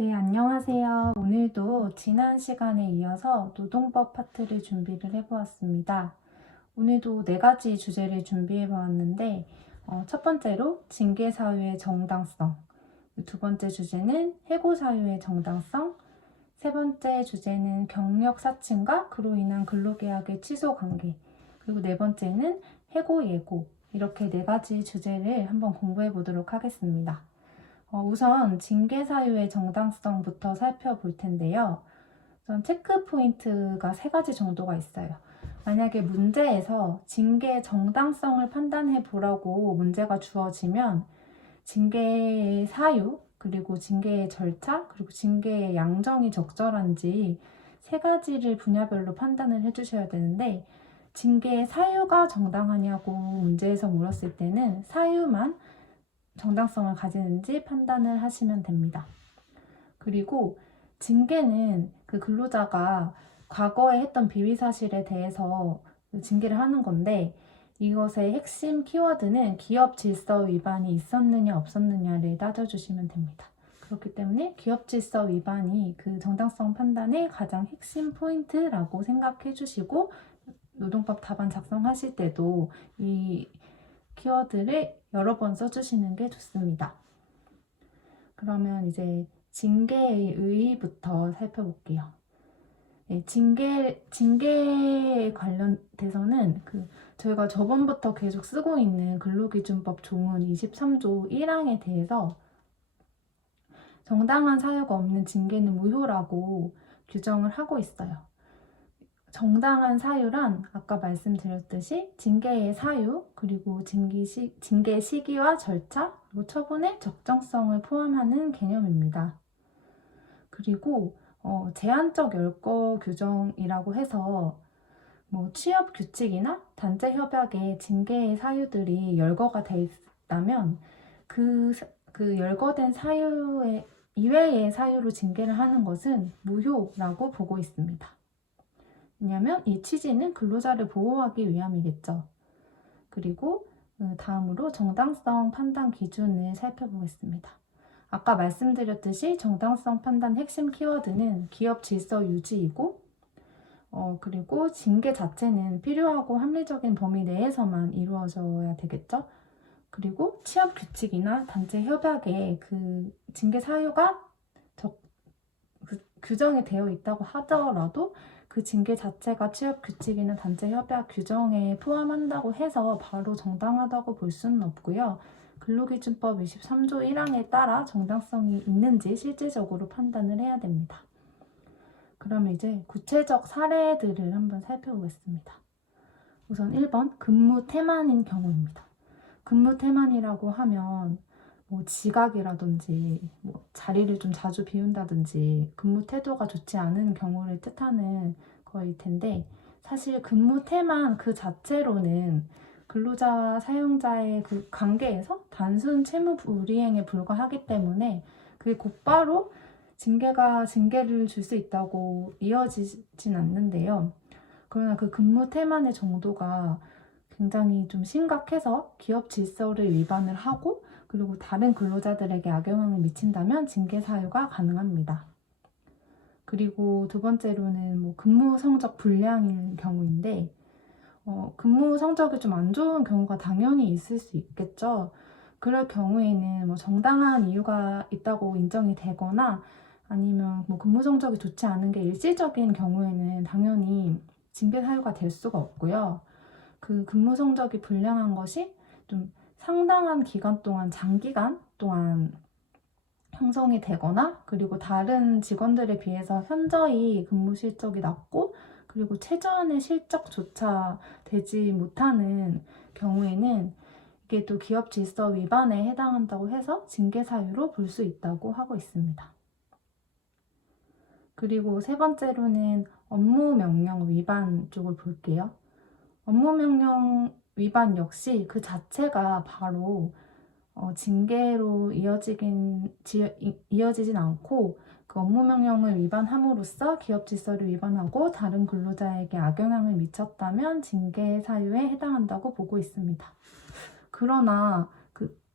네, 안녕하세요. 오늘도 지난 시간에 이어서 노동법 파트를 준비를 해보았습니다. 오늘도 네 가지 주제를 준비해 보았는데, 첫 번째로 징계 사유의 정당성, 두 번째 주제는 해고 사유의 정당성, 세 번째 주제는 경력 사칭과 그로 인한 근로계약의 취소 관계, 그리고 네 번째는 해고 예고, 이렇게 네 가지 주제를 한번 공부해 보도록 하겠습니다. 우선 징계 사유의 정당성부터 살펴볼 텐데요. 우선 체크 포인트가 세 가지 정도가 있어요. 만약에 문제에서 징계 정당성을 판단해 보라고 문제가 주어지면 징계의 사유, 그리고 징계의 절차, 그리고 징계의 양정이 적절한지 세 가지를 분야별로 판단을 해주셔야 되는데, 징계의 사유가 정당하냐고 문제에서 물었을 때는 사유만 정당성을 가지는지 판단을 하시면 됩니다. 그리고 징계는 그 근로자가 과거에 했던 비위 사실에 대해서 징계를 하는 건데, 이것의 핵심 키워드는 기업 질서 위반이 있었느냐 없었느냐를 따져주시면 됩니다. 그렇기 때문에 기업 질서 위반이 그 정당성 판단의 가장 핵심 포인트라고 생각해 주시고, 노동법 답안 작성하실 때도 이 키워드를 여러 번 써주시는 게 좋습니다. 그러면 이제 징계의 의의부터 살펴볼게요. 네, 징계에 관련돼서는 저희가 저번부터 계속 쓰고 있는 근로기준법 조문 23조 1항에 대해서 정당한 사유가 없는 징계는 무효라고 규정을 하고 있어요. 정당한 사유란 아까 말씀드렸듯이 징계의 사유, 그리고 징계 시기와 절차, 그리고 처분의 적정성을 포함하는 개념입니다. 그리고 제한적 열거 규정이라고 해서 취업 규칙이나 단체 협약에 징계의 사유들이 열거가 돼 있다면 그 열거된 사유 이외의 사유로 징계를 하는 것은 무효라고 보고 있습니다. 왜냐하면 이 취지는 근로자를 보호하기 위함이겠죠. 그리고 다음으로 정당성 판단 기준을 살펴보겠습니다. 아까 말씀드렸듯이 정당성 판단 핵심 키워드는 기업 질서 유지이고, 그리고 징계 자체는 필요하고 합리적인 범위 내에서만 이루어져야 되겠죠. 그리고 취업 규칙이나 단체 협약에 그 징계 사유가 규정이 되어 있다고 하더라도 그 징계 자체가 취업 규칙이나 단체 협약 규정에 포함한다고 해서 바로 정당하다고 볼 수는 없고요. 근로기준법 23조 1항에 따라 정당성이 있는지 실질적으로 판단을 해야 됩니다. 그러면 이제 구체적 사례들을 한번 살펴보겠습니다. 우선 1번 근무 태만인 경우입니다. 근무 태만이라고 하면 지각이라든지 자리를 좀 자주 비운다든지 근무 태도가 좋지 않은 경우를 뜻하는 거일 텐데, 사실 근무 태만 그 자체로는 근로자와 사용자의 그 관계에서 단순 채무 불이행에 불과하기 때문에 그게 곧바로 징계를 줄 수 있다고 이어지진 않는데요. 그러나 그 근무 태만의 정도가 굉장히 좀 심각해서 기업 질서를 위반을 하고, 그리고 다른 근로자들에게 악영향을 미친다면 징계 사유가 가능합니다. 그리고 두 번째로는 근무 성적 불량인 경우인데, 근무 성적이 좀 안 좋은 경우가 당연히 있을 수 있겠죠. 그럴 경우에는 정당한 이유가 있다고 인정이 되거나, 아니면 근무 성적이 좋지 않은 게 일시적인 경우에는 당연히 징계 사유가 될 수가 없고요. 그 근무 성적이 불량한 것이 좀 상당한 기간 동안, 장기간 동안 형성이 되거나, 그리고 다른 직원들에 비해서 현저히 근무 실적이 낮고, 그리고 최저한의 실적조차 되지 못하는 경우에는 이게 또 기업 질서 위반에 해당한다고 해서 징계 사유로 볼 수 있다고 하고 있습니다. 그리고 세 번째로는 업무 명령 위반 쪽을 볼게요. 업무 명령 위반 역시 그 자체가 바로 징계로 이어지진 않고, 그 업무 명령을 위반함으로써 기업 질서를 위반하고 다른 근로자에게 악영향을 미쳤다면 징계 사유에 해당한다고 보고 있습니다. 그러나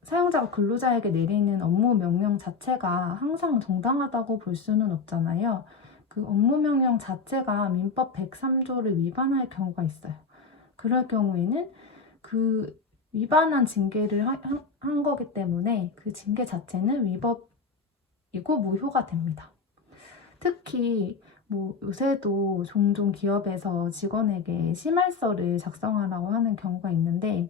사용자가 근로자에게 내리는 업무 명령 자체가 항상 정당하다고 볼 수는 없잖아요. 그 업무 명령 자체가 민법 103조를 위반할 경우가 있어요. 그럴 경우에는 그 위반한 징계를 한 거기 때문에 그 징계 자체는 위법이고 무효가 됩니다. 특히 뭐 요새도 종종 기업에서 직원에게 심할서를 작성하라고 하는 경우가 있는데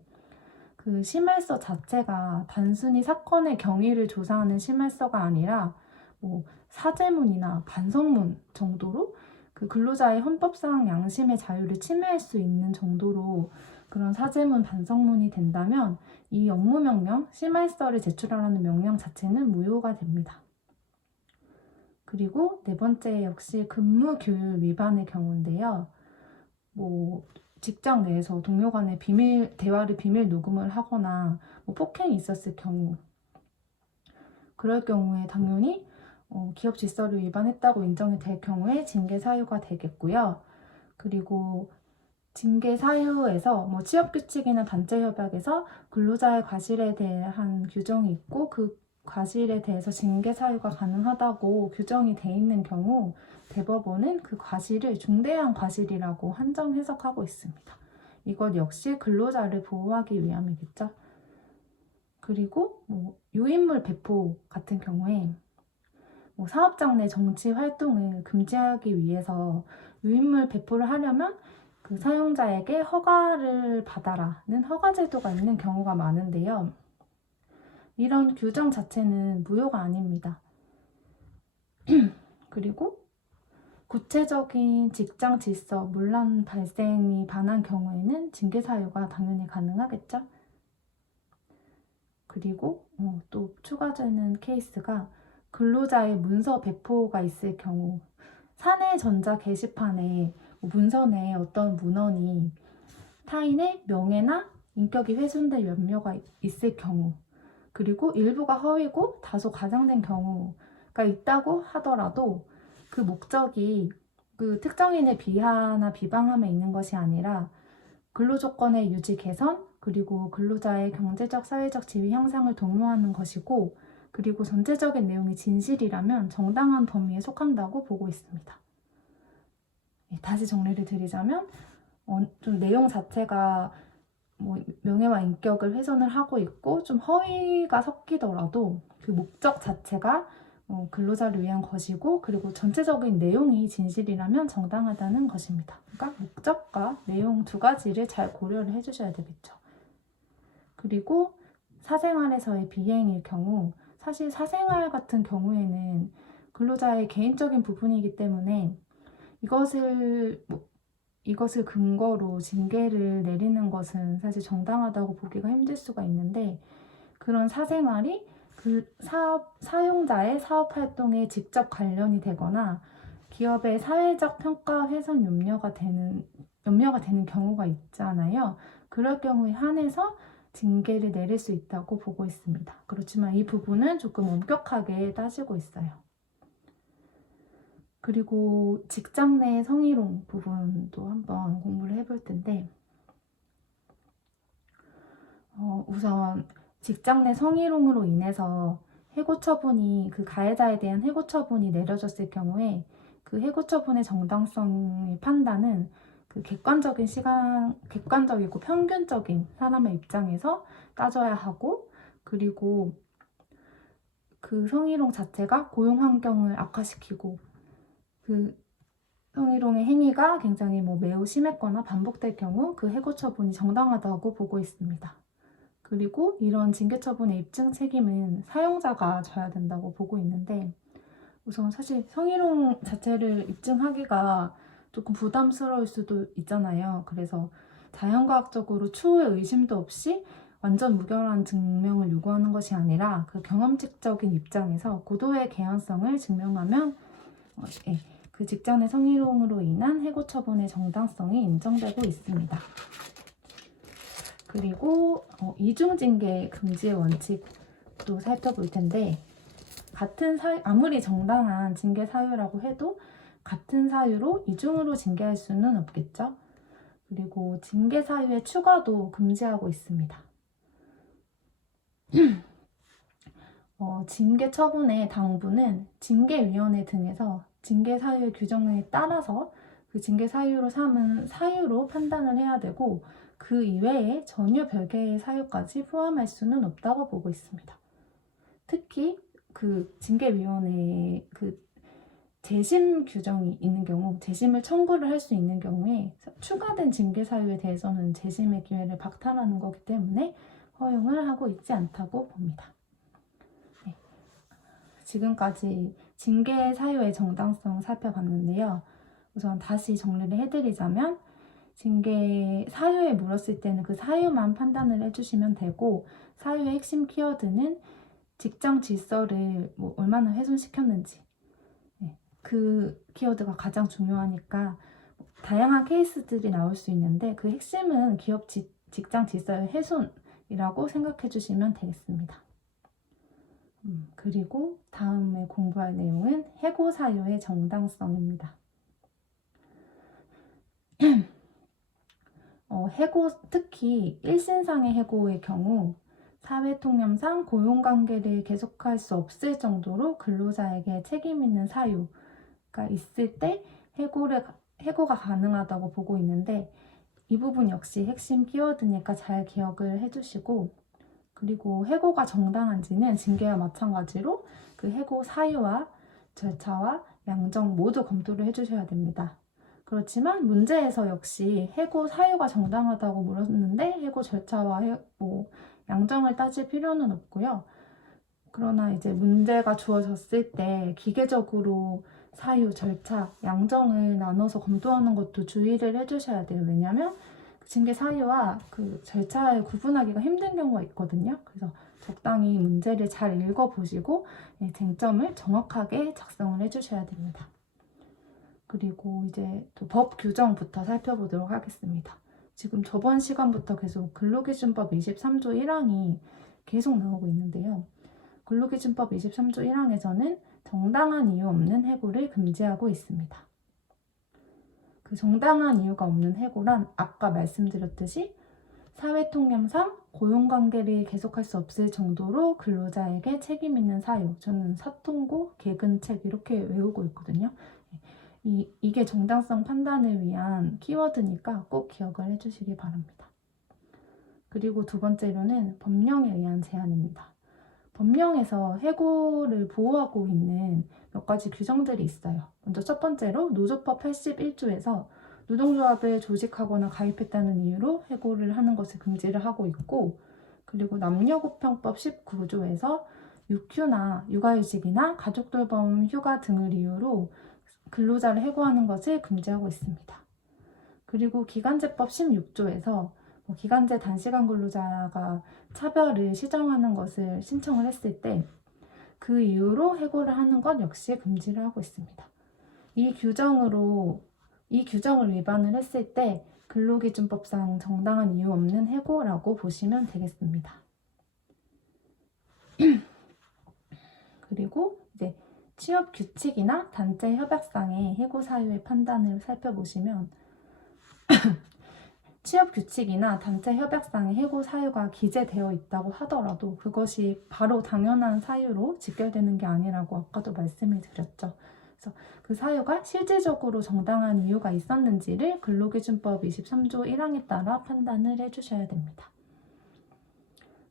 그 심할서 자체가 단순히 사건의 경위를 조사하는 심할서가 아니라 뭐 사죄문이나 반성문 정도로 그 근로자의 헌법상 양심의 자유를 침해할 수 있는 정도로 그런 사죄문, 반성문이 된다면 이 업무명령, 심할서를 제출하라는 명령 자체는 무효가 됩니다. 그리고 네 번째 역시 근무규율 위반의 경우인데요. 뭐 직장 내에서 동료 간의 대화를 비밀 녹음을 하거나 뭐 폭행이 있었을 경우, 그럴 경우에 당연히 기업 질서를 위반했다고 인정이 될 경우에 징계 사유가 되겠고요. 그리고 징계 사유에서 뭐 취업규칙이나 단체협약에서 근로자의 과실에 대한 규정이 있고 그 과실에 대해서 징계 사유가 가능하다고 규정이 돼 있는 경우 대법원은 그 과실을 중대한 과실이라고 한정 해석하고 있습니다. 이것 역시 근로자를 보호하기 위함이겠죠. 그리고 뭐 유인물 배포 같은 경우에 뭐 사업장 내 정치 활동을 금지하기 위해서 유인물 배포를 하려면 그 사용자에게 허가를 받아라는 허가 제도가 있는 경우가 많은데요. 이런 규정 자체는 무효가 아닙니다. 그리고 구체적인 직장 질서 문란 발생이 반한 경우에는 징계 사유가 당연히 가능하겠죠. 그리고 또 추가되는 케이스가 근로자의 문서 배포가 있을 경우 사내 전자 게시판에 문서 내에 어떤 문헌이 타인의 명예나 인격이 훼손될 염려가 있을 경우 그리고 일부가 허위고 다소 과장된 경우가 있다고 하더라도 그 목적이 그 특정인의 비하나 비방함에 있는 것이 아니라 근로조건의 유지 개선 그리고 근로자의 경제적 사회적 지위 향상을 도모하는 것이고 그리고 전체적인 내용이 진실이라면 정당한 범위에 속한다고 보고 있습니다. 다시 정리를 드리자면 좀 내용 자체가 뭐 명예와 인격을 훼손을 하고 있고 좀 허위가 섞이더라도 그 목적 자체가 근로자를 위한 것이고 그리고 전체적인 내용이 진실이라면 정당하다는 것입니다. 그러니까 목적과 내용 두 가지를 잘 고려를 해주셔야 되겠죠. 그리고 사생활에서의 비행일 경우 사실 사생활 같은 경우에는 근로자의 개인적인 부분이기 때문에 이것을 근거로 징계를 내리는 것은 사실 정당하다고 보기가 힘들 수가 있는데 그런 사생활이 그 사용자의 사업 활동에 직접 관련이 되거나 기업의 사회적 평가 훼손 염려가 되는 경우가 있잖아요. 그럴 경우에 한해서 징계를 내릴 수 있다고 보고 있습니다. 그렇지만 이 부분은 조금 엄격하게 따지고 있어요. 그리고 직장 내 성희롱 부분도 한번 공부를 해볼 텐데 우선 직장 내 성희롱으로 인해서 해고 처분이 그 가해자에 대한 해고 처분이 내려졌을 경우에 그 해고 처분의 정당성의 판단은 그 객관적이고 평균적인 사람의 입장에서 따져야 하고 그리고 그 성희롱 자체가 고용 환경을 악화시키고 그 성희롱의 행위가 굉장히 매우 심했거나 반복될 경우 그 해고 처분이 정당하다고 보고 있습니다. 그리고 이런 징계 처분의 입증 책임은 사용자가 져야 된다고 보고 있는데 우선 사실 성희롱 자체를 입증하기가 조금 부담스러울 수도 있잖아요. 그래서 자연과학적으로 추후의 의심도 없이 완전 무결한 증명을 요구하는 것이 아니라 그 경험칙적인 입장에서 고도의 개연성을 증명하면 그 직장 내 성희롱으로 인한 해고 처분의 정당성이 인정되고 있습니다. 그리고 이중징계 금지의 원칙도 살펴볼 텐데 아무리 정당한 징계 사유라고 해도 같은 사유로 이중으로 징계할 수는 없겠죠. 그리고 징계 사유의 추가도 금지하고 있습니다. 징계 처분의 당부는 징계위원회 등에서 징계 사유의 규정에 따라서 그 징계 사유로 삼은 사유로 판단을 해야 되고, 그 이외에 전혀 별개의 사유까지 포함할 수는 없다고 보고 있습니다. 특히 그 징계위원회에 그 재심 규정이 있는 경우, 재심을 청구를 할 수 있는 경우에 추가된 징계 사유에 대해서는 재심의 기회를 박탈하는 거기 때문에 허용을 하고 있지 않다고 봅니다. 네. 지금까지 징계 사유의 정당성 살펴봤는데요. 우선 다시 정리를 해드리자면, 징계 사유에 물었을 때는 그 사유만 판단을 해주시면 되고, 사유의 핵심 키워드는 직장 질서를 얼마나 훼손시켰는지, 그 키워드가 가장 중요하니까 다양한 케이스들이 나올 수 있는데, 그 핵심은 기업 직장 질서의 훼손이라고 생각해 주시면 되겠습니다. 그리고 다음에 공부할 내용은 해고 사유의 정당성입니다. 해고, 특히 일신상의 해고의 경우 사회통념상 고용관계를 계속할 수 없을 정도로 근로자에게 책임 있는 사유가 있을 때 해고가 가능하다고 보고 있는데, 이 부분 역시 핵심 키워드니까 잘 기억을 해주시고, 그리고 해고가 정당한지는 징계와 마찬가지로 그 해고 사유와 절차와 양정 모두 검토를 해주셔야 됩니다. 그렇지만 문제에서 역시 해고 사유가 정당하다고 물었는데 해고 절차와 양정을 따질 필요는 없고요. 그러나 이제 문제가 주어졌을 때 기계적으로 사유, 절차, 양정을 나눠서 검토하는 것도 주의를 해주셔야 돼요. 왜냐하면 징계 사유와 그 절차를 구분하기가 힘든 경우가 있거든요. 그래서 적당히 문제를 잘 읽어보시고 쟁점을 정확하게 작성을 해주셔야 됩니다. 그리고 이제 또 법 규정부터 살펴보도록 하겠습니다. 지금 저번 시간부터 계속 근로기준법 23조 1항이 계속 나오고 있는데요. 근로기준법 23조 1항에서는 정당한 이유 없는 해고를 금지하고 있습니다. 그 정당한 이유가 없는 해고란 아까 말씀드렸듯이 사회통념상 고용관계를 계속할 수 없을 정도로 근로자에게 책임 있는 사유, 저는 사통고, 개근책 이렇게 외우고 있거든요. 이게 정당성 판단을 위한 키워드니까 꼭 기억을 해주시기 바랍니다. 그리고 두 번째로는 법령에 의한 제한입니다. 법령에서 해고를 보호하고 있는 몇 가지 규정들이 있어요. 먼저 첫 번째로 노조법 81조에서 노동조합을 조직하거나 가입했다는 이유로 해고를 하는 것을 금지를 하고 있고, 그리고 남녀고평법 19조에서 육휴나 육아휴직이나 가족돌봄 휴가 등을 이유로 근로자를 해고하는 것을 금지하고 있습니다. 그리고 기간제법 16조에서 기간제 단시간 근로자가 차별을 시정하는 것을 신청을 했을 때 그 이유로 해고를 하는 것 역시 금지를 하고 있습니다. 이 규정을 위반을 했을 때 근로기준법상 정당한 이유 없는 해고라고 보시면 되겠습니다. 그리고 이제 취업 규칙이나 단체 협약상의 해고 사유의 판단을 살펴보시면 취업 규칙이나 단체 협약상의 해고 사유가 기재되어 있다고 하더라도 그것이 바로 당연한 사유로 직결되는 게 아니라고 아까도 말씀을 드렸죠. 그래서 그 사유가 실질적으로 정당한 이유가 있었는지를 근로기준법 23조 1항에 따라 판단을 해주셔야 됩니다.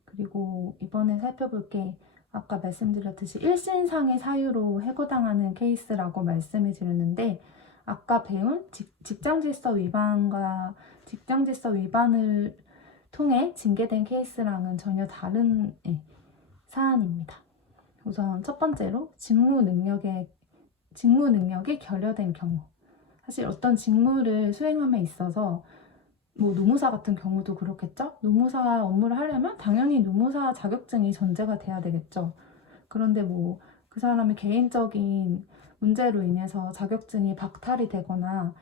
그리고 이번에 살펴볼 게 아까 말씀드렸듯이 일신상의 사유로 해고당하는 케이스라고 말씀을 드렸는데, 아까 배운 직장질서 위반을 통해 징계된 케이스랑은 전혀 다른 사안입니다. 우선 첫 번째로 직무 능력이 결여된 경우. 사실 어떤 직무를 수행함에 있어서 노무사 같은 경우도 그렇겠죠? 노무사 업무를 하려면 당연히 노무사 자격증이 전제가 돼야 되겠죠. 그런데 그 사람의 개인적인 문제로 인해서 자격증이 박탈이 되거나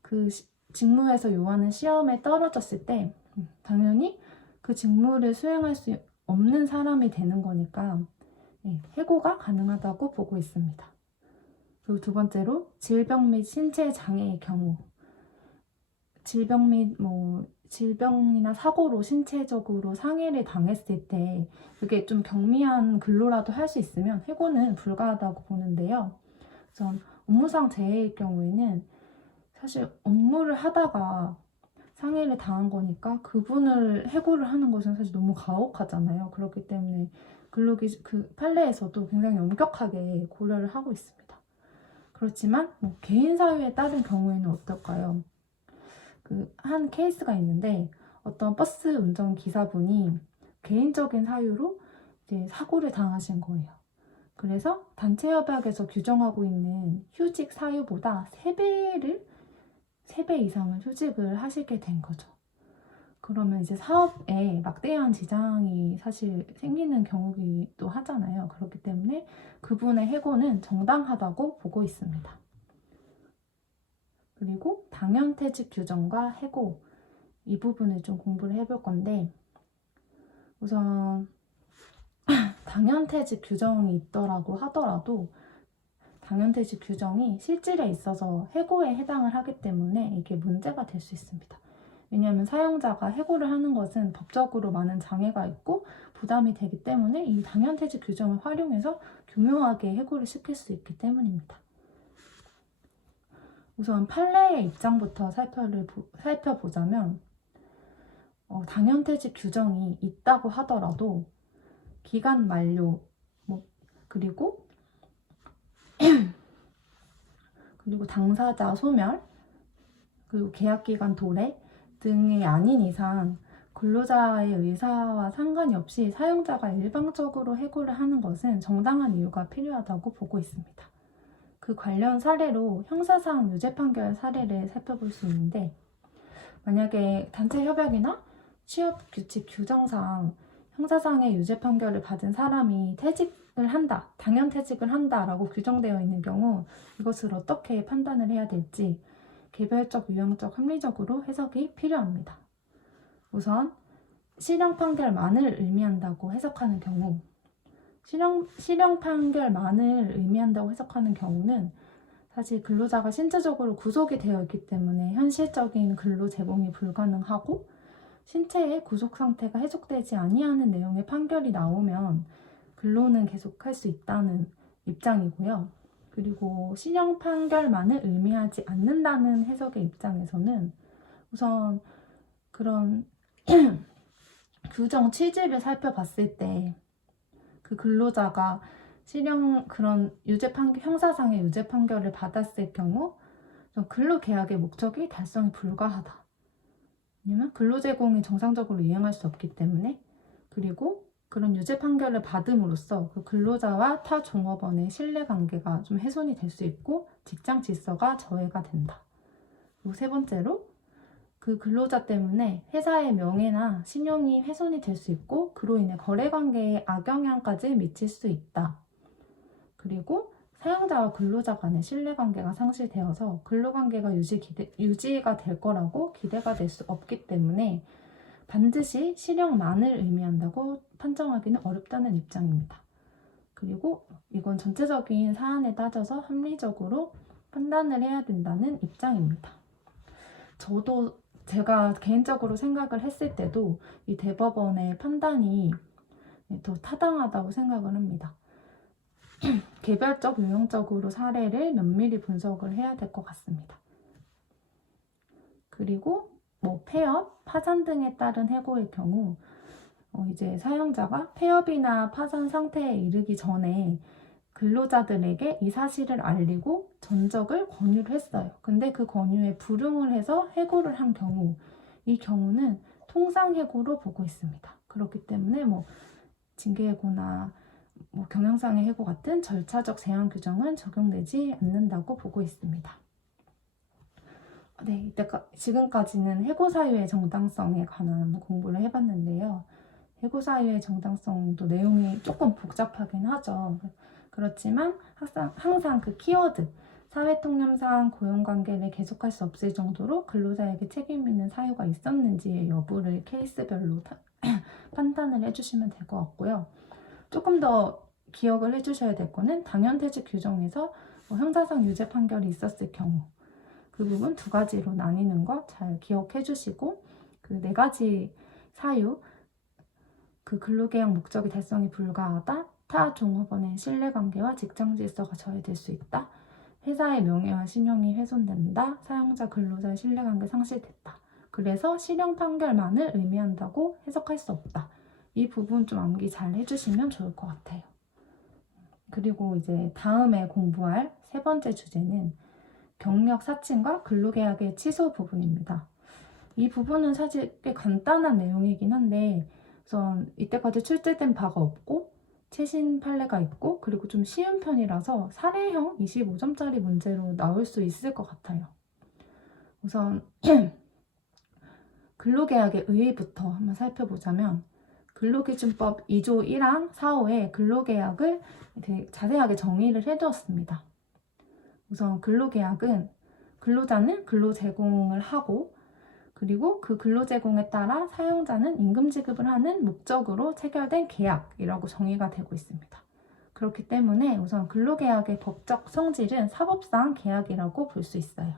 그 직무에서 요하는 시험에 떨어졌을 때 당연히 그 직무를 수행할 수 없는 사람이 되는 거니까 해고가 가능하다고 보고 있습니다. 그리고 두 번째로 질병 및 신체 장애의 경우, 질병 및 질병이나 사고로 신체적으로 상해를 당했을 때 그게 좀 경미한 근로라도 할 수 있으면 해고는 불가하다고 보는데요. 우선 업무상 재해일 경우에는 사실 업무를 하다가 상해를 당한 거니까 그분을 해고를 하는 것은 사실 너무 가혹하잖아요. 그렇기 때문에 그 판례에서도 굉장히 엄격하게 고려를 하고 있습니다. 그렇지만 뭐 개인 사유에 따른 경우에는 어떨까요? 한 케이스가 있는데 어떤 버스 운전 기사분이 개인적인 사유로 이제 사고를 당하신 거예요. 그래서 단체 협약에서 규정하고 있는 휴직 사유보다 3배 이상을 휴직을 하시게 된 거죠. 그러면 이제 사업에 막대한 지장이 사실 생기는 경우기도 하잖아요. 그렇기 때문에 그분의 해고는 정당하다고 보고 있습니다. 그리고 당연퇴직 규정과 해고, 이 부분을 좀 공부를 해볼 건데, 우선 당연퇴직 규정이 있더라고 하더라도 당연퇴직 규정이 실질에 있어서 해고에 해당을 하기 때문에 이게 문제가 될 수 있습니다. 왜냐하면 사용자가 해고를 하는 것은 법적으로 많은 장애가 있고 부담이 되기 때문에 이 당연퇴직 규정을 활용해서 교묘하게 해고를 시킬 수 있기 때문입니다. 우선 판례의 입장부터 살펴보자면 당연퇴직 규정이 있다고 하더라도 기간 만료 그리고 당사자 소멸 그리고 계약기간 도래 등이 아닌 이상 근로자의 의사와 상관이 없이 사용자가 일방적으로 해고를 하는 것은 정당한 이유가 필요하다고 보고 있습니다. 그 관련 사례로 형사상 유죄 판결 사례를 살펴볼 수 있는데, 만약에 단체 협약이나 취업 규칙 규정상 형사상의 유죄 판결을 받은 사람이 퇴직을 한다, 당연 퇴직을 한다라고 규정되어 있는 경우 이것을 어떻게 판단을 해야 될지 개별적, 유형적, 합리적으로 해석이 필요합니다. 우선 실형 판결만을 의미한다고 해석하는 경우, 실형 판결만을 의미한다고 해석하는 경우는 사실 근로자가 신체적으로 구속이 되어 있기 때문에 현실적인 근로 제공이 불가능하고 신체의 구속 상태가 해속되지 아니하는 내용의 판결이 나오면 근로는 계속할 수 있다는 입장이고요. 그리고 실형 판결만을 의미하지 않는다는 해석의 입장에서는 우선 그런 규정 취지를 살펴봤을 때 그 근로자가 그런 형사상의 유죄 판결을 받았을 경우 근로계약의 목적이 달성이 불가하다. 왜냐면 근로제공이 정상적으로 이행할 수 없기 때문에, 그리고 그런 유죄 판결을 받음으로써 그 근로자와 타 종업원의 신뢰관계가 좀 훼손이 될 수 있고 직장 질서가 저해가 된다. 그리고 세 번째로 그 근로자 때문에 회사의 명예나 신용이 훼손이 될 수 있고 그로 인해 거래관계에 악영향까지 미칠 수 있다. 그리고 사용자와 근로자 간의 신뢰관계가 상실되어서 근로관계가 유지가 될 거라고 기대가 될 수 없기 때문에 반드시 실형만을 의미한다고 판정하기는 어렵다는 입장입니다. 그리고 이건 전체적인 사안에 따져서 합리적으로 판단을 해야 된다는 입장입니다. 제가 개인적으로 생각을 했을 때도 이 대법원의 판단이 더 타당하다고 생각을 합니다. 개별적, 유형적으로 사례를 면밀히 분석을 해야 될 것 같습니다. 그리고 폐업, 파산 등에 따른 해고의 경우 이제 사용자가 폐업이나 파산 상태에 이르기 전에 근로자들에게 이 사실을 알리고 전적을 권유를 했어요. 근데 그 권유에 불응을 해서 해고를 한 경우, 이 경우는 통상해고로 보고 있습니다. 그렇기 때문에 징계해고나 경영상의 해고 같은 절차적 제한 규정은 적용되지 않는다고 보고 있습니다. 네, 지금까지는 해고 사유의 정당성에 관한 공부를 해봤는데요. 해고 사유의 정당성도 내용이 조금 복잡하긴 하죠. 그렇지만 항상 그 키워드, 사회통념상 고용관계를 계속할 수 없을 정도로 근로자에게 책임 있는 사유가 있었는지의 여부를 케이스별로 판단을 해주시면 될 것 같고요. 조금 더 기억을 해주셔야 될 거는 당연퇴직 규정에서 형사상 유죄 판결이 있었을 경우 그 부분 두 가지로 나뉘는 거 잘 기억해 주시고, 그 4가지 사유, 그 근로계약 목적이 달성이 불가하다, 타 종업원의 신뢰관계와 직장 질서가 저해될 수 있다, 회사의 명예와 신용이 훼손된다, 사용자 근로자의 신뢰관계 상실됐다. 그래서 실형 판결만을 의미한다고 해석할 수 없다. 이 부분 좀 암기 잘 해주시면 좋을 것 같아요. 그리고 이제 다음에 공부할 3번째 주제는 경력 사칭과 근로계약의 취소 부분입니다. 이 부분은 사실 꽤 간단한 내용이긴 한데 우선 이때까지 출제된 바가 없고 최신 판례가 있고 그리고 좀 쉬운 편이라서 사례형 25점짜리 문제로 나올 수 있을 것 같아요. 우선 근로계약의 의의부터 한번 살펴보자면 근로기준법 2조 1항 4호에 근로계약을 되게 자세하게 정의를 해두었습니다. 우선 근로계약은 근로자는 근로 제공을 하고 그리고 그 근로 제공에 따라 사용자는 임금 지급을 하는 목적으로 체결된 계약이라고 정의가 되고 있습니다. 그렇기 때문에 우선 근로계약의 법적 성질은 사법상 계약이라고 볼 수 있어요.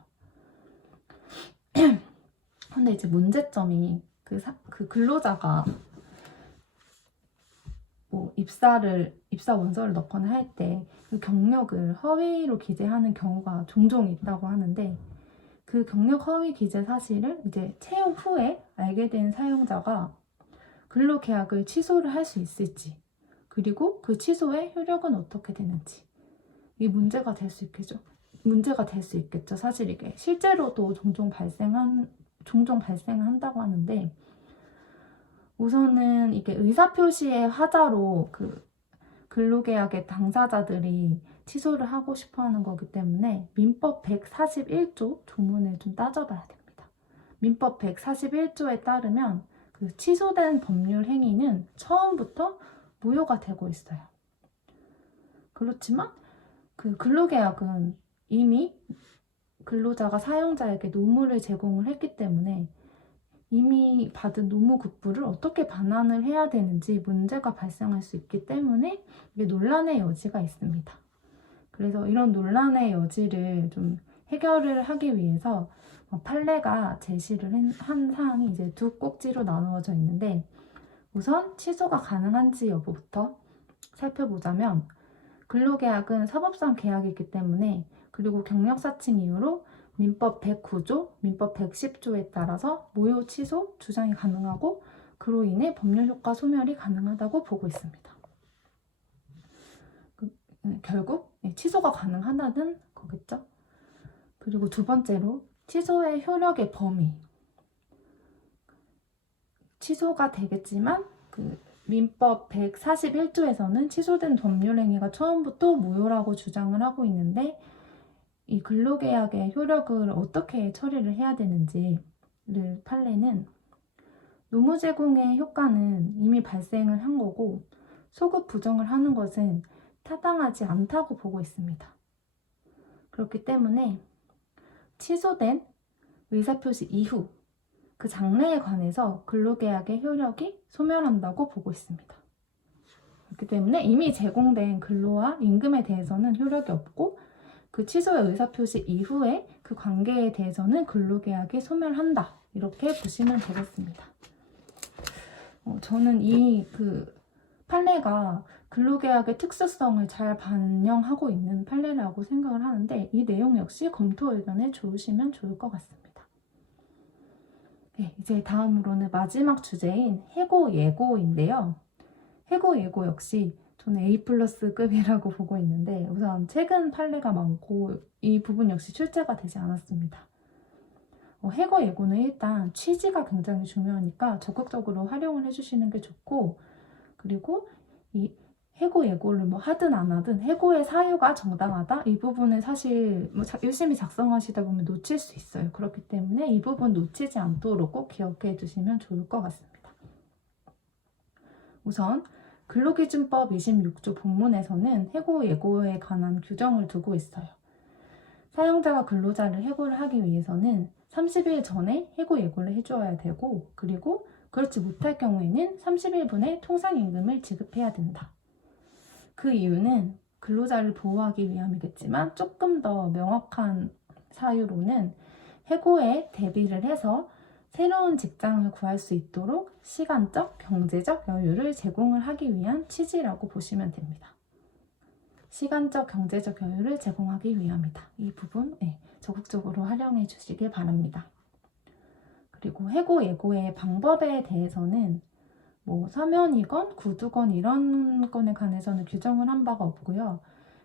근데 이제 문제점이 그 근로자가 뭐 입사 원서를 넣거나 할 때 그 경력을 허위로 기재하는 경우가 종종 있다고 하는데 그 경력 허위 기재 사실을 이제 채용 후에 알게 된 사용자가 근로계약을 취소를 할 수 있을지 그리고 그 취소의 효력은 어떻게 되는지 이게 문제가 될 수 있겠죠. 사실 이게 실제로도 종종 발생한다고 하는데 우선은 이게 의사표시의 하자로 그 근로계약의 당사자들이 취소를 하고 싶어 하는 거기 때문에 민법 141조 조문을 좀 따져봐야 됩니다. 민법 141조에 따르면 그 취소된 법률 행위는 처음부터 무효가 되고 있어요. 그렇지만 그 근로계약은 이미 근로자가 사용자에게 노무를 제공을 했기 때문에 이미 받은 노무급부를 어떻게 반환을 해야 되는지 문제가 발생할 수 있기 때문에 이게 논란의 여지가 있습니다. 그래서 이런 논란의 여지를 좀 해결을 하기 위해서 판례가 제시를 한 사항이 이제 2꼭지로 나누어져 있는데 우선 취소가 가능한지 여부부터 살펴보자면 근로계약은 사법상 계약이기 때문에 그리고 경력사칭 이유로 민법 109조, 민법 110조에 따라서 무효 취소 주장이 가능하고 그로 인해 법률 효과 소멸이 가능하다고 보고 있습니다. 결국 취소가 가능하다는 거겠죠. 그리고 2번째로 취소의 효력의 범위. 취소가 되겠지만 그 민법 141조에서는 취소된 법률행위가 처음부터 무효라고 주장을 하고 있는데 이 근로계약의 효력을 어떻게 처리를 해야 되는지를 판례는 노무 제공의 효과는 이미 발생을 한 거고 소급 부정을 하는 것은 타당하지 않다고 보고 있습니다. 그렇기 때문에 취소된 의사표시 이후 그 장래에 관해서 근로계약의 효력이 소멸한다고 보고 있습니다. 그렇기 때문에 이미 제공된 근로와 임금에 대해서는 효력이 없고 그 취소의 의사표시 이후에 그 관계에 대해서는 근로계약이 소멸한다. 이렇게 보시면 되겠습니다. 저는 이 판례가 근로계약의 특수성을 잘 반영하고 있는 판례라고 생각을 하는데 이 내용 역시 검토 의견에 좋으시면 좋을 것 같습니다. 네, 이제 다음으로는 마지막 주제인 해고 예고인데요. 해고 예고 역시 저는 A+급이라고 보고 있는데 우선 최근 판례가 많고 이 부분 역시 출제가 되지 않았습니다. 해고 예고는 일단 취지가 굉장히 중요하니까 적극적으로 활용을 해주시는 게 좋고 그리고 이 해고 예고를 뭐 하든 안 하든 해고의 사유가 정당하다 이 부분은 사실 뭐 열심히 작성하시다 보면 놓칠 수 있어요. 그렇기 때문에 이 부분 놓치지 않도록 꼭 기억해 두시면 좋을 것 같습니다. 우선 근로기준법 26조 본문에서는 해고 예고에 관한 규정을 두고 있어요. 사용자가 근로자를 해고를 하기 위해서는 30일 전에 해고 예고를 해주어야 되고 그리고 그렇지 못할 경우에는 30일분의 통상임금을 지급해야 된다. 그 이유는 근로자를 보호하기 위함이겠지만 조금 더 명확한 사유로는 해고에 대비를 해서 새로운 직장을 구할 수 있도록 시간적, 경제적 여유를 제공을 하기 위한 취지라고 보시면 됩니다. 시간적, 경제적 여유를 제공하기 위함이다. 이 부분 적극적으로 활용해 주시길 바랍니다. 그리고 해고 예고의 방법에 대해서는 뭐 서면이건 구두건 이런 건에 관해서는 규정을 한 바가 없고요.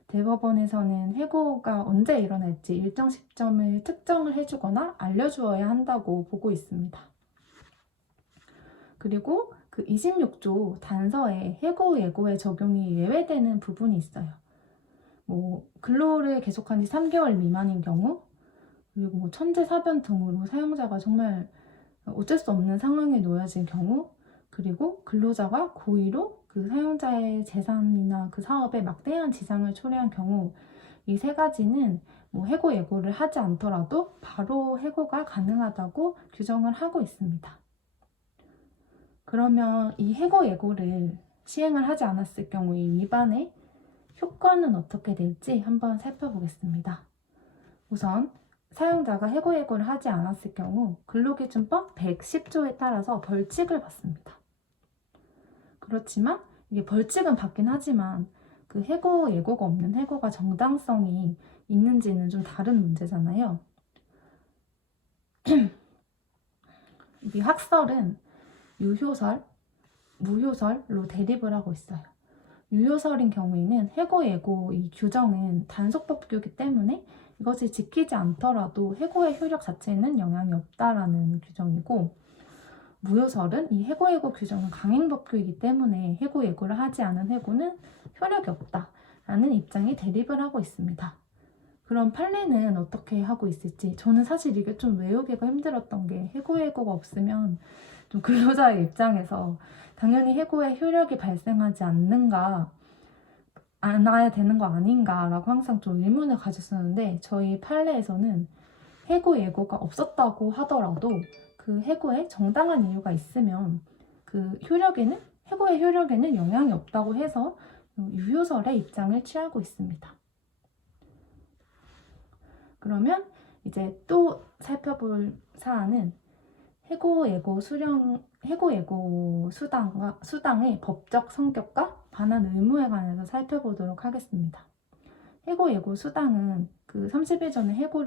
대법원에서는 해고가 언제 일어날지 일정 시점을 특정을 해주거나 알려주어야 한다고 보고 있습니다. 그리고 그 26조 단서에 해고 예고의 적용이 예외되는 부분이 있어요. 뭐 근로를 계속한 지 3개월 미만인 경우, 그리고 뭐 천재사변 등으로 사용자가 정말 어쩔 수 없는 상황에 놓여진 경우, 그리고 근로자가 고의로 그 사용자의 재산이나 그 사업에 막대한 지장을 초래한 경우, 이 세 가지는 뭐 해고 예고를 하지 않더라도 바로 해고가 가능하다고 규정을 하고 있습니다. 그러면 이 해고 예고를 시행을 하지 않았을 경우 이 위반의 효과는 어떻게 될지 한번 살펴보겠습니다. 우선 사용자가 해고 예고를 하지 않았을 경우 근로기준법 110조에 따라서 벌칙을 받습니다. 그렇지만 이게 벌칙은 받긴 하지만 그 해고 예고가 없는 해고가 정당성이 있는지는 좀 다른 문제잖아요. 이 학설은 유효설, 무효설로 대립을 하고 있어요. 유효설인 경우에는 해고 예고 이 규정은 단속법규이기 때문에 이것을 지키지 않더라도 해고의 효력 자체에는 영향이 없다라는 규정이고, 무효설은 이 해고 예고 규정은 강행법규이기 때문에 해고 예고를 하지 않은 해고는 효력이 없다라는 입장이 대립을 하고 있습니다. 그럼 판례는 어떻게 하고 있을지, 저는 사실 이게 좀 외우기가 힘들었던 게, 해고 예고가 없으면 좀 근로자의 입장에서 당연히 해고의 효력이 발생하지 않아야 되는 거 아닌가라고 항상 좀 의문을 가졌었는데, 저희 판례에서는 해고 예고가 없었다고 하더라도 그 해고에 정당한 이유가 있으면 그 해고의 효력에는 영향이 없다고 해서 유효설의 입장을 취하고 있습니다. 그러면 이제 또 살펴볼 사안은 해고 예고 수당의 법적 성격과 반환 의무에 관해서 살펴보도록 하겠습니다. 해고 예고 수당은 그 30일 전에 해고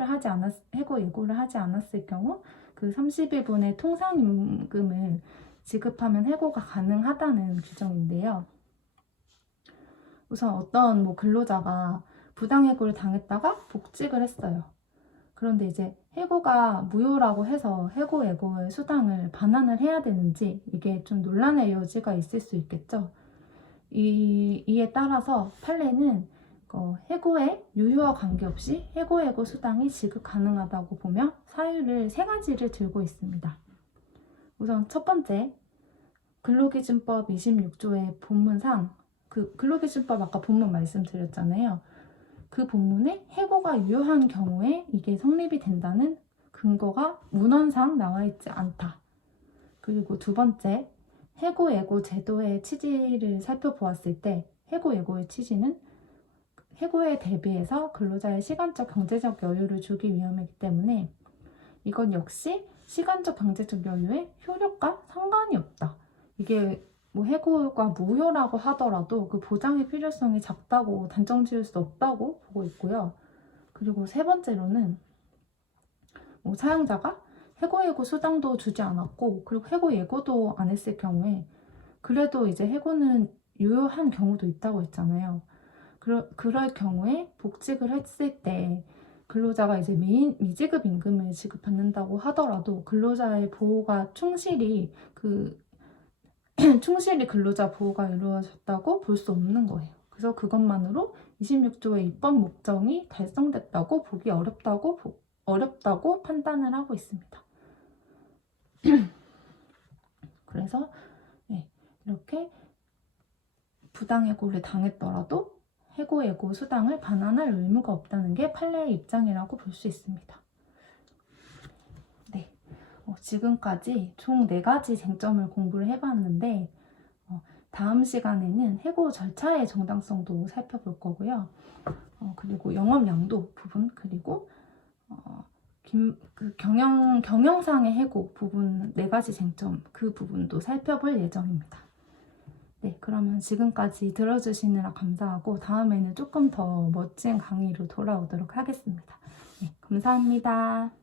예고를 하지 않았을 경우 그 30일분의 통상임금을 지급하면 해고가 가능하다는 규정인데요. 우선 어떤 근로자가 부당해고를 당했다가 복직을 했어요. 그런데 이제 해고가 무효라고 해서 해고 예고의 수당을 반환을 해야 되는지, 이게 좀 논란의 여지가 있을 수 있겠죠. 이에 따라서 판례는 해고의 유효와 관계없이 해고 예고 수당이 지급 가능하다고 보며 사유를 3가지를 들고 있습니다. 우선 첫 번째, 근로기준법 26조의 본문상, 그 근로기준법 아까 본문 말씀드렸잖아요. 그 본문에 해고가 유효한 경우에 이게 성립이 된다는 근거가 문헌상 나와 있지 않다. 그리고 두 번째, 해고 예고 제도의 취지를 살펴보았을 때 해고 예고의 취지는 해고에 대비해서 근로자의 시간적, 경제적 여유를 주기 위함이기 때문에 이건 역시 시간적, 경제적 여유의 효력과 상관이 없다. 이게 뭐 해고가 무효라고 하더라도 그 보장의 필요성이 작다고 단정 지을 수 없다고 보고 있고요. 그리고 세 번째로는 사용자가 해고 예고 수당도 주지 않았고, 그리고 해고 예고도 안 했을 경우에 그래도 이제 해고는 유효한 경우도 있다고 했잖아요. 그럴 경우에 복직을 했을 때 근로자가 이제 미지급 임금을 지급받는다고 하더라도 근로자의 보호가 충실히 근로자 보호가 이루어졌다고 볼 수 없는 거예요. 그래서 그것만으로 26조의 입법 목적이 달성됐다고 보기 어렵다고 판단을 하고 있습니다. 그래서 이렇게 부당해고를 당했더라도 해고 예고 수당을 반환할 의무가 없다는 게 판례의 입장이라고 볼 수 있습니다. 네, 지금까지 총 4가지 쟁점을 공부를 해봤는데, 다음 시간에는 해고 절차의 정당성도 살펴볼 거고요. 그리고 영업 양도 부분, 그리고 경영상의 해고 부분 4가지 쟁점 그 부분도 살펴볼 예정입니다. 네, 그러면 지금까지 들어주시느라 감사하고 다음에는 조금 더 멋진 강의로 돌아오도록 하겠습니다. 네, 감사합니다.